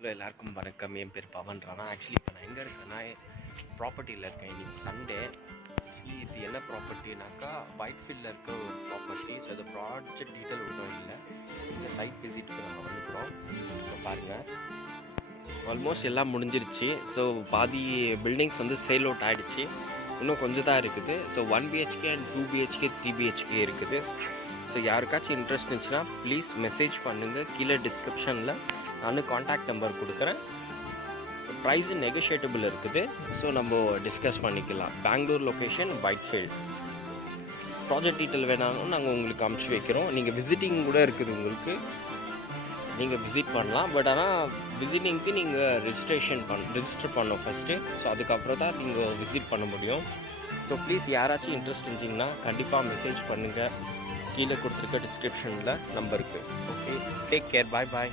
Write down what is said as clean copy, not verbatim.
Hello எல்லாருக்கும் வணக்கம். என் பேர் பவன் ராணா. ஆக்சுவலி இப்போ நான் எங்கே இருக்கேன்னா ப்ராப்பர்ட்டியில் இருக்கேன். இன்னைக்கு சண்டே. இது என்ன ப்ராப்பர்ட்டினாக்கா ஒயிட்ஃபீல்டில் இருக்க ஒரு ப்ராப்பர்ட்டி. ஸோ அது ப்ராஜெக்ட் டீட்டெயில் ஒன்றும் இல்லை. இந்த சைட் விசிட்டுக்கு நம்ம வந்துக்கிறோம். இப்போ பாருங்கள், ஆல்மோஸ்ட் எல்லாம் முடிஞ்சிருச்சு. ஸோ பாதி பில்டிங்ஸ் வந்து சேல் அவுட் ஆகிடுச்சு. இன்னும் கொஞ்சம் தான் இருக்குது. So 1 BHK and 2 BHK 3 BHK இருக்குது. ஸோ யாருக்காச்சும் இன்ட்ரெஸ்ட் இருந்துச்சுன்னா ப்ளீஸ் மெசேஜ் பண்ணுங்கள். கீழே டிஸ்கிரிப்ஷனில் நான் காண்டாக்ட் நம்பர் கொடுக்குறேன். ப்ரைஸு நெகோஷியேட்டபிள் இருக்குது. ஸோ நம்ம டிஸ்கஸ் பண்ணிக்கலாம். Bangalore location, Whitefield. Project detail வேணாலும் நாங்கள் உங்களுக்கு அமுச்சு வைக்கிறோம். நீங்கள் விசிட்டிங் கூட இருக்குது, உங்களுக்கு நீங்கள் விசிட் பண்ணலாம். பட் ஆனால் விசிட்டிங்க்கு நீங்கள் ரிஜிஸ்டர் பண்ணணும் ஃபஸ்ட்டு. ஸோ அதுக்கப்புறம் தான் நீங்கள் விசிட் பண்ண முடியும். ஸோ ப்ளீஸ் யாராச்சும் இன்ட்ரெஸ்ட் இருந்துச்சிங்கன்னா கண்டிப்பாக மெசேஜ் பண்ணுங்கள். கீழே கொடுத்துருக்க டிஸ்கிரிப்ஷனில் நம்பருக்கு. ஓகே, டேக் கேர், பாய் பாய்.